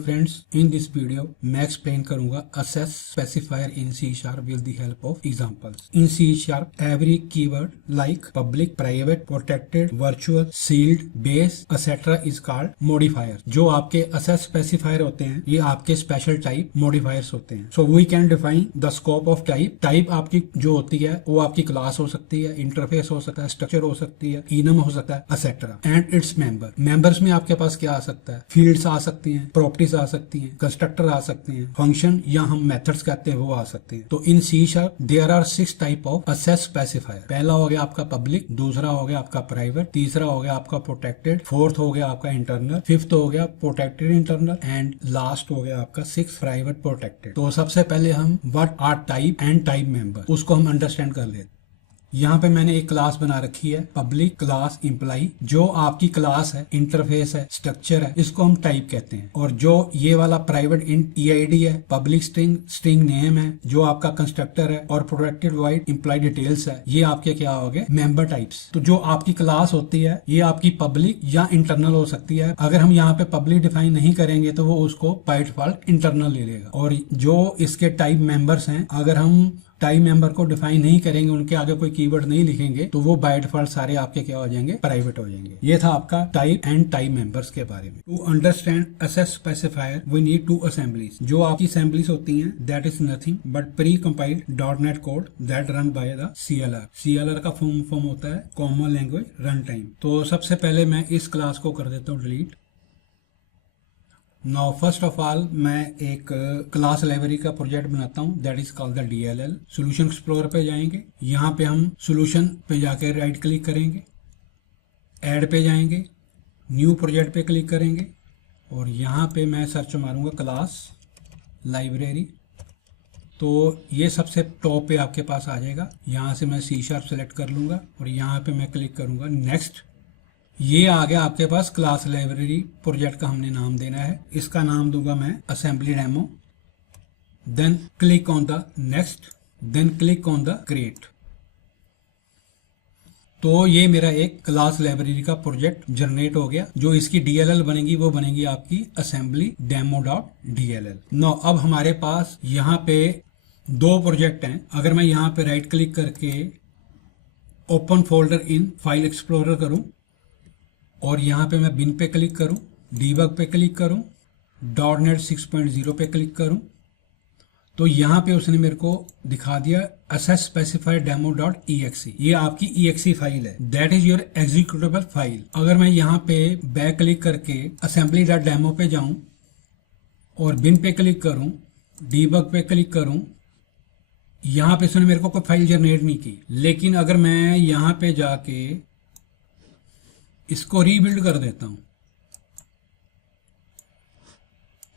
Friends, in this video मैं explain करूंगा assess specifier in C# with the help of examples. In C#, every keyword like public, private, protected, virtual, sealed, base, etc. is called modifier. जो आपके assess specifier होते हैं ये आपके special type modifiers होते हैं. So we can define the scope of type. Type आपकी जो होती है वो आपकी क्लास हो सकती है, इंटरफेस हो सकता है, स्ट्रक्चर हो सकती है, इनम हो सकता है, etcetera. And its member. Members में आपके पास क्या आ सकता है? फील्ड्स आ सकती हैं, प्रॉपर्टीज आ सकती हैं, कंस्ट्रक्टर आ सकते हैं, फंक्शन या हम मेथड्स कहते हैं वो आ सकते हैं. तो in C# there are 6 type of access specifier. पहला हो गया आपका पब्लिक, दूसरा हो गया आपका प्राइवेट, तीसरा हो गया आपका प्रोटेक्टेड, फोर्थ हो गया आपका इंटरनल, फिफ्थ हो गया प्रोटेक्टेड इंटरनल एंड लास्ट हो गया आपका 6 प्राइवेट प्रोटेक्टेड. तो सबसे पहले हम what are type and type member उसको हम अंडरस्टैंड कर लेते. यहाँ पे मैंने एक क्लास बना रखी है पब्लिक क्लास इम्प्लाई. जो आपकी क्लास है, इंटरफेस है, स्ट्रक्चर है, इसको हम टाइप कहते हैं. और जो ये वाला प्राइवेट इंट EID है, पब्लिक स्ट्रिंग, स्ट्रिंग नेम है, जो आपका कंस्ट्रक्टर है और प्रोटेक्टेड वाइड इम्प्लाई डिटेल्स है, ये आपके क्या हो गए? Member types. तो जो आपकी क्लास होती है ये आपकी पब्लिक या इंटरनल हो सकती है. अगर हम यहाँ पे पब्लिक डिफाइन नहीं करेंगे तो वो उसको बाय डिफॉल्ट इंटरनल ले लेगा. और जो इसके टाइप मेंबर्स हैं, अगर हम टाइप मेंबर को डिफाइन नहीं करेंगे, उनके आगे कोई कीवर्ड नहीं लिखेंगे, तो वो बाय डिफॉल्ट सारे आपके क्या हो जाएंगे? प्राइवेट हो जाएंगे. ये था आपका टाइप एंड टाइप मेंबर्स के बारे में. To understand access specifier we need 2 assemblies. जो आपकी असेंबलीज होती हैं that is nothing but pre compiled .NET code that run by the CLR. CLR का फॉर्म होता है कॉमन लैंग्वेज रन टाइम. तो सबसे पहले मैं इस क्लास को कर देता हूँ delete. Now first of all मैं एक क्लास लाइब्रेरी का प्रोजेक्ट बनाता हूँ that is called the DLL. Solution explorer पे जाएंगे, यहाँ पे हम सोल्यूशन पे जाके राइट क्लिक करेंगे, ऐड पे जाएंगे, न्यू प्रोजेक्ट पे क्लिक करेंगे और यहाँ पे मैं सर्च मारूंगा क्लास लाइब्रेरी. तो ये सबसे टॉप पे आपके पास आ जाएगा. यहाँ से मैं C# सेलेक्ट कर लूंगा और यहाँ पे मैं क्लिक करूंगा नेक्स्ट. ये आ गया आपके पास क्लास लाइब्रेरी. प्रोजेक्ट का हमने नाम देना है, इसका नाम दूंगा मैं assembly demo. Then click on the next, then click on the create. तो ये मेरा एक क्लास लाइब्रेरी का प्रोजेक्ट जनरेट हो गया. जो इसकी DLL बनेगी वो बनेगी आपकी असेंबली demo.dll. नो अब हमारे पास यहाँ पे 2 प्रोजेक्ट हैं. अगर मैं यहाँ पे राइट क्लिक करके open folder in file explorer करूं और यहाँ पे मैं बिन पे क्लिक करूं, डीबग पे क्लिक करूं, .NET 6.0 पे क्लिक करूं, तो यहाँ पे उसने मेरे को दिखा दिया असेस स्पेसिफायर demo.exe. ये आपकी exe फाइल है, that is your executable file. अगर मैं यहाँ पे बैक क्लिक करके assembly.demo पे जाऊं और बिन पे क्लिक करूं, डीबग पे क्लिक करूं, यहाँ पे उसने मेरे को कोई फाइल जनरेट नहीं की. लेकिन अगर मैं यहाँ पे जाके इसको रीबिल्ड कर देता हूं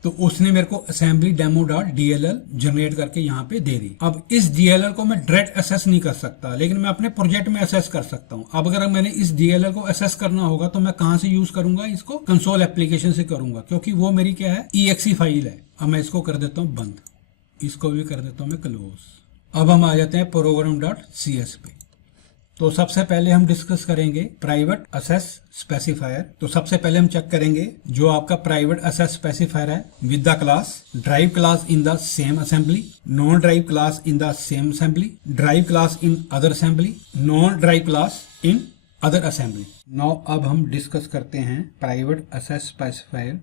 तो उसने मेरे को असेंबली demo.dll जनरेट करके यहाँ पे दे दी. अब इस DLL को मैं डायरेक्ट असेस नहीं कर सकता, लेकिन मैं अपने प्रोजेक्ट में असेस कर सकता हूँ. अब अगर मैंने इस DLL को असेस करना होगा तो मैं कहाँ से यूज करूंगा? इसको कंसोल एप्लीकेशन से करूंगा, क्योंकि वो मेरी क्या है? exe फाइल है. अब मैं इसको कर देता हूँ बंद, इसको भी कर देता हूँ मैं क्लोज. अब हम आ जाते हैं program.cs पे. तो सबसे पहले हम डिस्कस करेंगे प्राइवेट असेस स्पेसिफायर. तो सबसे पहले हम चेक करेंगे जो आपका प्राइवेट असेस स्पेसिफायर है with the class derived class in the same assembly, non derived class in the same assembly, derived class in other assembly, non derived class in other assembly. Now अब हम discuss करते हैं private access specifier.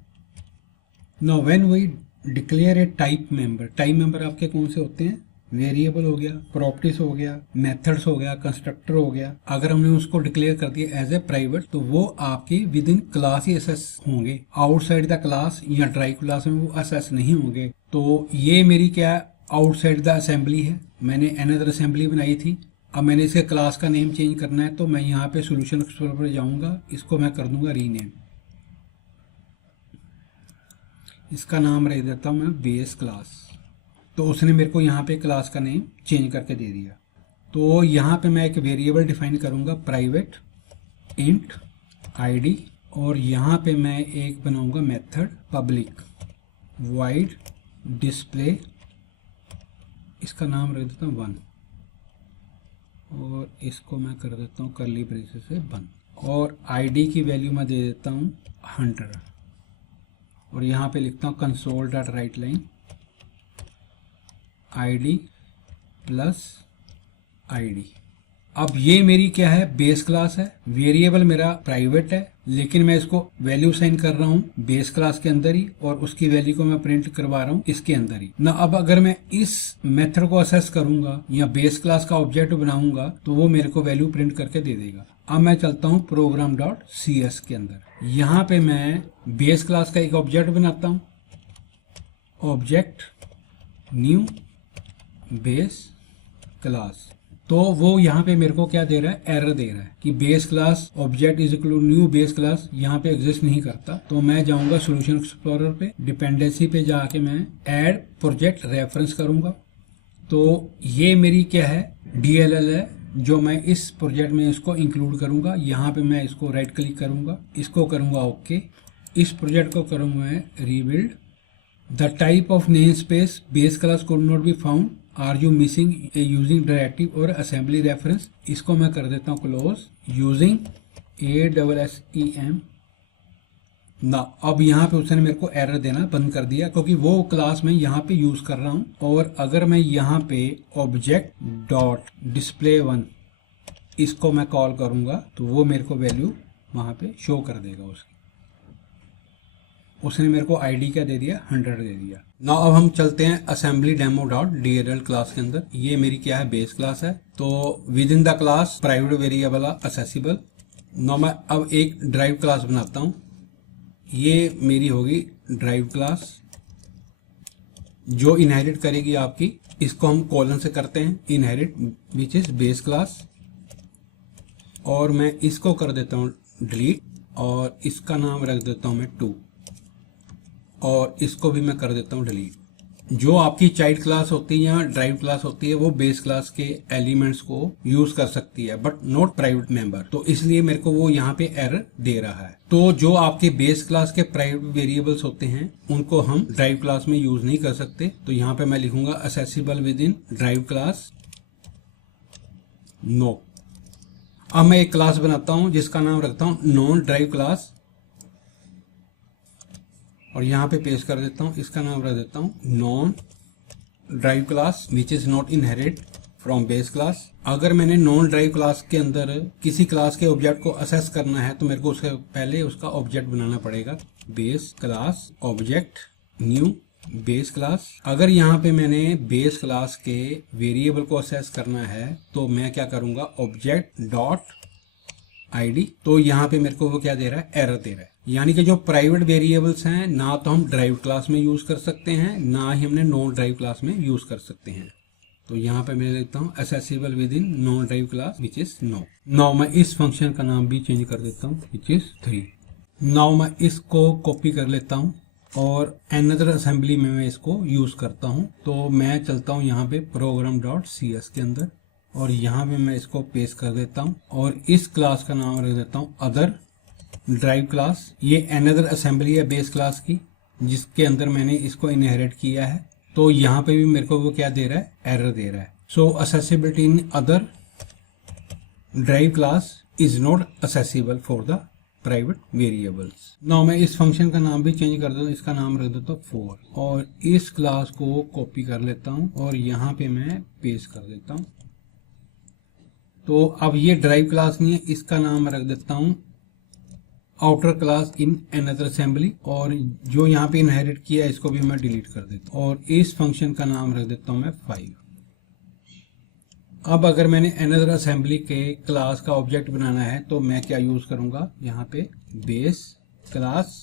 Now when we declare a type member. Type member आपके कौन से होते हैं? Variable हो गया, प्रॉपर्टीज हो गया, मेथड्स हो गया, कंस्ट्रक्टर हो गया. अगर हमने उसको डिक्लेयर कर दिया एज ए प्राइवेट तो वो आपके with in class he assess होंगे. आउटसाइड द क्लास या ड्राइव क्लास में वो असेस नहीं होंगे. तो ये मेरी क्या आउटसाइड द असेंबली है. मैंने अनदर असेंबली बनाई थी. अब मैंने इसके क्लास का नेम चेंज करना है तो मैं यहाँ पे सोल्यूशन एक्सप्लोरर पर जाऊंगा, इसको मैं कर दूंगा रीनेम. इसका नाम रख देता हूँ मैं बेस क्लास. तो उसने मेरे को यहाँ पे क्लास का नेम चेंज करके दे दिया. तो यहाँ पे मैं एक वेरिएबल डिफाइन करूँगा प्राइवेट इंट ID और यहाँ पे मैं एक बनाऊँगा मेथड पब्लिक वाइड डिस्प्ले. इसका नाम रख देता हूँ 1 और इसको मैं कर देता हूँ कर्ली ब्रेसेस से 1 और ID की वैल्यू मैं दे देता हूँ 100. और यहाँ पे लिखता हूँ console.writeLine id प्लस id। अब ये मेरी क्या है, बेस क्लास है। वेरिएबल मेरा प्राइवेट है, लेकिन मैं इसको वैल्यू साइन कर रहा हूँ बेस क्लास के अंदर ही, और उसकी वैल्यू को मैं प्रिंट करवा रहा हूँ इसके अंदर ही ना। अब अगर मैं इस मेथड को असेस करूंगा या बेस क्लास का ऑब्जेक्ट बनाऊंगा तो वो मेरे को वैल्यू प्रिंट करके दे देगा। अब मैं चलता हूँ program.cs के अंदर। यहाँ पे मैं बेस क्लास का एक ऑब्जेक्ट बनाता हूँ, ऑब्जेक्ट न्यू बेस क्लास। तो वो यहाँ पे मेरे को क्या दे रहा है, एरर दे रहा है कि base class object is equal to new base class यहाँ पे एग्जिस्ट नहीं करता। तो मैं जाऊंगा सॉल्यूशन एक्सप्लोरर पे, डिपेंडेंसी पे जाके मैं ऐड प्रोजेक्ट रेफरेंस करूंगा। तो ये मेरी क्या है, DLL है, जो मैं इस प्रोजेक्ट में इसको इंक्लूड करूंगा। यहाँ पे मैं इसको राइट क्लिक करूंगा, इसको करूंगा ओके। इस प्रोजेक्ट को करूंगा मैं rebuild. The type of name space base class could not be found, are you missing a using directive or assembly reference. इसको मैं कर देता हूँ क्लोज। यूजिंग ASSEM ना। अब यहाँ पे उसने मेरे को एरर देना बंद कर दिया, क्योंकि वो क्लास मैं यहाँ पे यूज कर रहा हूँ। और अगर मैं यहाँ पे ऑब्जेक्ट डॉट डिस्प्ले 1 इसको मैं कॉल करूंगा तो वो मेरे को वैल्यू वहां पे शो कर देगा उसकी। उसने मेरे को आईडी क्या दे दिया, 100 दे दिया। ना अब हम चलते हैं assembly demo dot DLL class के अंदर। ये मेरी क्या है, बेस क्लास है। तो with in the class private variable accessible. ना मैं अब एक ड्राइव क्लास बनाता हूँ। ये मेरी होगी ड्राइव क्लास जो इनहेरिट करेगी आपकी। इसको हम कॉलन से करते हैं, inherit which is base class. और मैं इसको कर देता हूँ डिलीट, और इसका नाम रख देता हूँ मैं 2, और इसको भी मैं कर देता हूँ डिलीट। जो आपकी चाइल्ड क्लास होती है या ड्राइव क्लास होती है वो बेस क्लास के एलिमेंट्स को यूज कर सकती है, बट नॉट प्राइवेट मेंबर। तो इसलिए मेरे को वो यहाँ पे एरर दे रहा है। तो जो आपके बेस क्लास के प्राइवेट वेरिएबल्स होते हैं उनको हम ड्राइव क्लास में यूज नहीं कर सकते। तो यहाँ पे मैं लिखूंगा accessible within derived class no. अब मैं एक क्लास बनाता हूं जिसका नाम रखता हूं नॉन ड्राइव क्लास, और यहां पे पेस्ट कर देता हूं। इसका नाम रख देता हूं non derived class which is not inherit from base class. अगर मैंने नॉन ड्राइव क्लास के अंदर किसी क्लास के ऑब्जेक्ट को असेस करना है तो मेरे को उसके पहले उसका ऑब्जेक्ट बनाना पड़ेगा। Base class object new base class. अगर यहाँ पे मैंने बेस क्लास के वेरिएबल को असेस करना है तो मैं क्या करूंगा, ऑब्जेक्ट डॉट आईडी। तो यहाँ पे मेरे को वो क्या दे रहा है, एरर दे रहा है। यानी कि जो प्राइवेट वेरिएबल्स हैं ना तो हम ड्राइव क्लास में यूज कर सकते हैं, ना ही हमने नॉन ड्राइव क्लास में यूज कर सकते हैं। तो यहाँ पे मैं लिखता हूँ accessible within non derived class which is no. Now मैं इस फंक्शन का नाम भी चेंज कर देता हूँ विच इज 3। नाउ मैं इसको कॉपी कर लेता हूँ और अनदर असेंबली में मैं इसको यूज करता हूँ। तो मैं चलता हूँ यहाँ पे program.cs के अंदर, और यहाँ पे मैं इसको पेस्ट कर देता हूँ और इस क्लास का नाम रख देता हूँ अदर ड्राइव क्लास। ये अनदर असेंबली है बेस क्लास की जिसके अंदर मैंने इसको इनहेरिट किया है। तो यहाँ पे भी मेरे को वो क्या दे रहा है, एरर दे रहा है। So accessibility in other drive class is not accessible for the private variables. Now मैं इस फंक्शन का नाम भी चेंज कर देता हूँ, इसका नाम रख देता हूँ 4, और इस क्लास को कॉपी कर लेता हूँ और यहाँ पे मैं पेस्ट कर देता हूँ। तो अब ये ड्राइव क्लास नहीं है, इसका नाम रख देता हूँ outer class in another assembly, और जो यहाँ पे इनहेरिट किया इसको भी मैं डिलीट कर देता हूँ और इस फंक्शन का नाम रख देता हूँ मैं 5। अब अगर मैंने अनदर असेंबली के क्लास का ऑब्जेक्ट बनाना है तो मैं क्या यूज करूंगा, यहाँ पे base class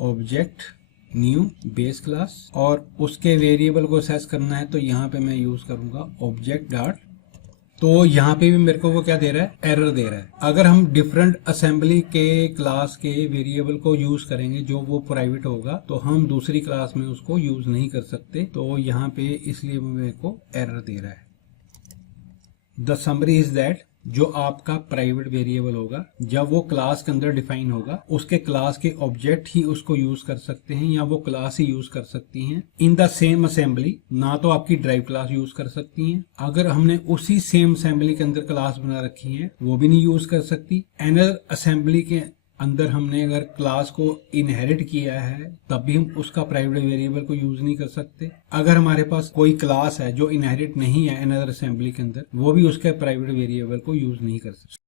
object new base class, और उसके वेरिएबल को असेस करना है तो यहाँ पे मैं यूज करूंगा ऑब्जेक्ट डॉट। तो यहाँ पे भी मेरे को वो क्या दे रहा है, एरर दे रहा है। अगर हम डिफरेंट असेंबली के क्लास के वेरिएबल को यूज करेंगे जो वो प्राइवेट होगा तो हम दूसरी क्लास में उसको यूज नहीं कर सकते। तो यहाँ पे इसलिए मेरे को एरर दे रहा है। द समरी इज दैट जो आपका प्राइवेट वेरिएबल होगा जब वो क्लास के अंदर डिफाइन होगा उसके क्लास के ऑब्जेक्ट ही उसको यूज कर सकते हैं या वो क्लास ही यूज कर सकती हैं। इन द सेम असेंबली ना तो आपकी ड्राइव क्लास यूज कर सकती हैं, अगर हमने उसी सेम असेंबली के अंदर क्लास बना रखी है वो भी नहीं यूज कर सकती। अनदर असेंबली के अंदर हमने अगर क्लास को इनहेरिट किया है तब भी हम उसका प्राइवेट वेरिएबल को यूज नहीं कर सकते। अगर हमारे पास कोई क्लास है जो इनहेरिट नहीं है अनदर असेंबली के अंदर, वो भी उसके प्राइवेट वेरिएबल को यूज नहीं कर सकते।